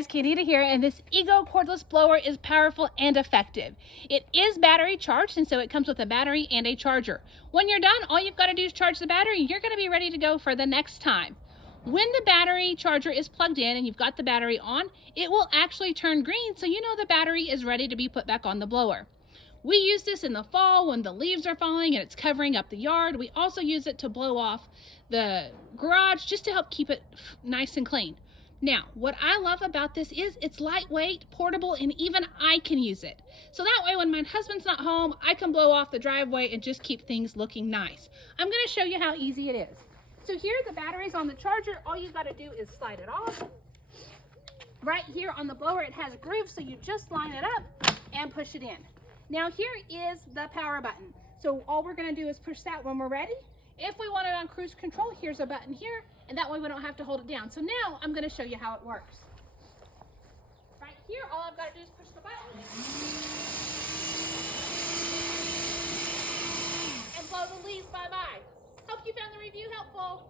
guys, Candida here, and this EGO cordless blower is powerful and effective. It is battery charged, and so it comes with a battery and a charger. When you're done, all you've got to do is charge the battery. You're going to be ready to go for the next time. When the battery charger is plugged in and you've got the battery on, it will actually turn green, so you know the battery is ready to be put back on the blower. We use this in the fall when the leaves are falling and it's covering up the yard. We also use it to blow off the garage just to help keep it nice and clean. Now, what I love about this is it's lightweight, portable, and even I can use it. So that way when my husband's not home, I can blow off the driveway and just keep things looking nice. I'm going to show you how easy it is. So here the battery's on the charger. All you got to do is slide it off. Right here on the blower it has a groove, so you just line it up and push it in. Now here is the power button. So all we're going to do is push that when we're ready. If we want it on cruise control, here's a button here, and that way we don't have to hold it down. So now I'm going to show you how it works. Right here, all I've got to do is push the button and blow the leaves bye-bye. Hope you found the review helpful.